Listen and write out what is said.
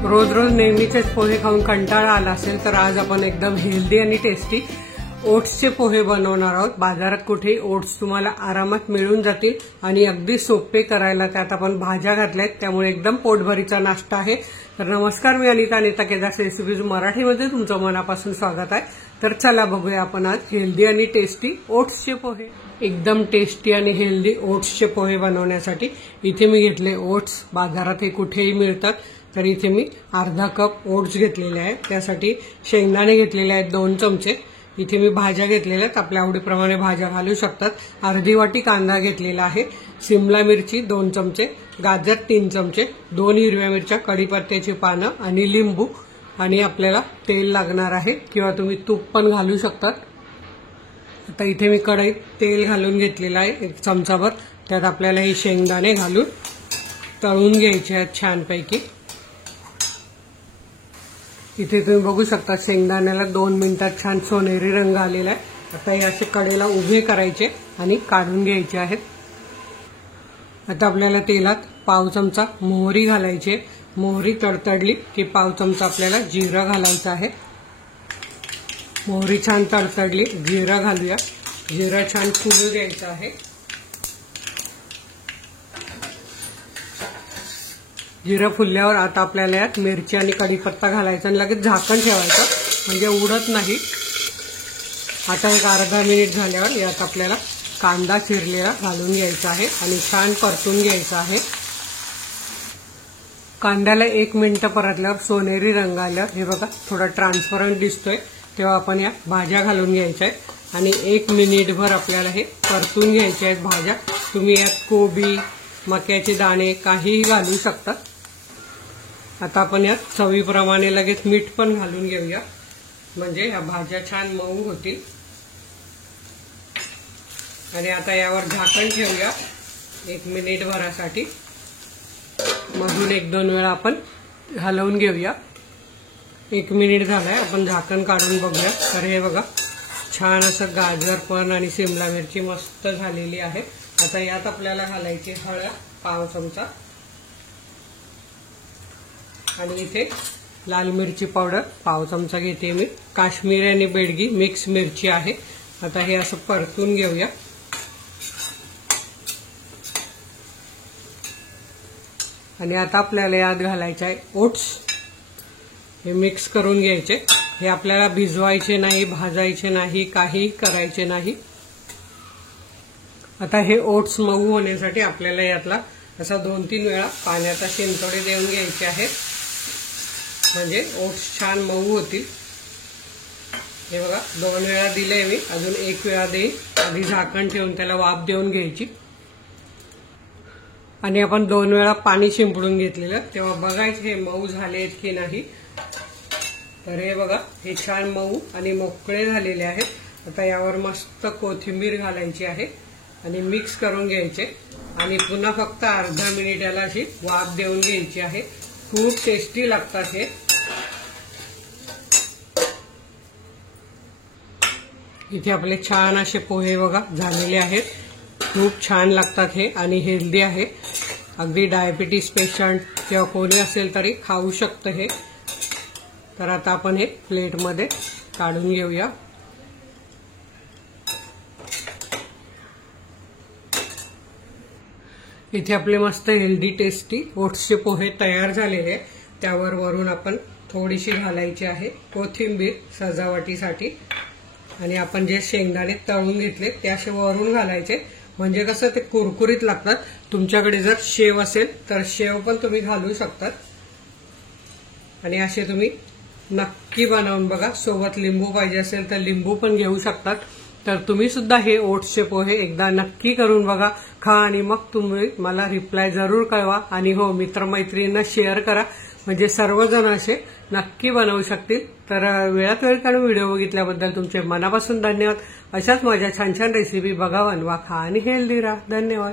रोज रोज नेहमीचेच पोहे खाऊन कंटाळा आला असेल तर आज आपण एकदम हेल्दी आणि टेस्टी ओट्सचे पोहे बनवणार आहोत। बाजारात कुठेही ओट्स तुम्हाला आरामात मिळून जातील आणि अगदी सोपे करायला। त्यात आपण भाज्या घातल्यात त्यामुळे एकदम पोटभरीचा नाश्ता आहे। तर नमस्कार, मी अनिता नेता केदार रेसिपीज मराठीमध्ये तुमचं मनापासून स्वागत आहे। तर चला बघूया आपण आज हेल्दी आणि टेस्टी ओट्सचे पोहे। एकदम टेस्टी आणि हेल्दी ओट्सचे पोहे बनवण्यासाठी इथे मी घेतले ओट्स। बाजारात हे कुठेही मिळतात। तर इथे मी अर्धा कप ओट्स घेतलेले आहेत। त्यासाठी शेंगदाणे घेतलेले आहेत 2 चमचे। इथे मी भाज्या घेतलेल्या आहेत, आपल्या आवडीप्रमाणे भाज्या घालू शकतात। अर्धी वाटी कांदा घेतलेला आहे, शिमला मिरची 2 चमचे, गाजर 3 चमचे, 2 हिरव्या मिरच्या, कढीपत्त्याची पानं आणि लिंबू। आणि आपल्याला तेल लागणार आहे किंवा तुम्ही तूप पण घालू शकतात। आता इथे मी कढईत तेल घालून घेतलेलं आहे 1 चमचाभर। त्यात आपल्याला हे शेंगदाणे घालून तळून घ्यायचे आहेत छानपैकी। इथे तुम्ही बघू शकता शेंगदाण्याला 2 मिनिटात छान सोनेरी रंग आलेला आहे। आता हे असे कडेला उभे करायचे आणि काढून घ्यायचे आहेत। आता आपल्याला तेलात पाव चमचा मोहरी घालायची। मोहरी तडतडली की पाव चमचा आपल्याला जिरा घालायचा आहे। मोहरी छान तडतडली, जिरा घालूया। जिरा छान फुलू द्यायचा आहे। जिरं फुलल्यावर आता आपल्याला यात मिरची आणि कढीपत्ता घालायचा आणि लगेच झाकण ठेवायचं म्हणजे उडत नाही। आता एक अर्धा मिनिट झाल्यावर यात आपल्याला कांदा चिरलेला घालून घ्यायचा आहे आणि छान परतून घ्यायचा आहे। कांद्याला 1 मिनिट परतल्यावर सोनेरी रंग आल्यावर हे बघा थोडा ट्रान्सपरंट दिसतोय, तेव्हा आपण या भाज्या घालून घ्यायच्या आहेत आणि 1 मिनिटभर आपल्याला हे परतून घ्यायचे आहेत भाज्या। तुम्ही यात कोबी, मक्याचे दाणे काहीही घालू शकता। आता आपण यात चवीप्रमाणे लगेच मीठ पण घालून घेऊया म्हणजे या भाज्या छान मऊ होतील। आणि आता यावर झाकण ठेवूया 1 मिनिटभरासाठी। मधून 1-2 वेळा आपण हलवून घेऊया। 1 मिनिट झालाय, आपण झाकण काढून बघूया। तर हे बघा छान असं गाजर पण आणि शिमला मिरची मस्त झालेली आहे। आता यात आपल्याला घालायची हळद पाव चमचा आणि इथे लाल मिरची पावडर पाव चमचा घेते मी। काश्मीरी आणि बेडगी मिक्स मिरची आहे। आता हे असं परतून घेऊया। आणि आता आपल्याला यात घालायचे आहे ओट्स। हे मिक्स करून घ्यायचे। हे आपल्याला भिजवायचे नाही, भाजायचे नाही, काही करायचे नाही। आता हे ओट्स मऊ होण्यासाठी आपल्याला यातला असा 2-3 वेळा पाण्याचा शिंतोडे देऊन घ्यायचे आहेत म्हणजे ओट्स छान मऊ होतील। हे बघा 2 वेळा दिले मी, अजून 1 वेळा देईन। आधी झाकण ठेवून त्याला वाफ देऊन घ्यायची आणि आपण 2 वेळा पाणी शिंपडून घेतलेलं, तेव्हा बघायचे हे मऊ झाले आहेत की नाही। तर हे बघा हे छान मऊ आणि मोकळे झालेले आहेत। आता यावर मस्त कोथिंबीर घालायची आहे आणि मिक्स करून घ्यायचे आणि पुन्हा फक्त अर्धा मिनिट याला अशी वाफ देऊन घ्यायची आहे। खूप टेस्टी लागतात हे। इथे आपले छान असे पोहे बघा झालेले आहेत। खूप छान लागतात हे आणि हेल्दी आहे। अगदी डायबिटीज पेशंट किंवा कोणी असेल तरी खाऊ शकतं हे। तर आता आपण हे प्लेटमध्ये काढून घेऊया। इथे आपले मस्त हेल्दी टेस्टी ओट्सचे पोहे तयार झालेले आहेत। त्यावर वरून आपण थोडीशी घालायची आहे कोथिंबीर सजावटीसाठी आणि आपण जे शेंगदाणे तळून घेतले ते असे वरून घालायचे म्हणजे कसं ते कुरकुरीत लागतात। तुमच्याकडे जर शेव असेल तर शेव पण तुम्ही घालू शकतात आणि असे तुम्ही नक्की बनवून बघा। सोबत लिंबू पाहिजे असेल तर लिंबू पण घेऊ शकतात। तर तुम्ही सुद्धा हे ओट्सचे पोहे एकदा नक्की करून बघा, खा आणि मग तुम्ही मला रिप्लाय जरूर कळवा आणि हो मित्रमैत्रिणींना शेअर करा म्हणजे सर्वजण असे नक्की बनवू शकतील। तर वेळात वेळ काढून व्हिडिओ बघितल्याबद्दल तुमचे मनापासून धन्यवाद। अशाच माझ्या छान छान रेसिपी बघा, बनवा, खा आणि हेल्दी राहा। धन्यवाद।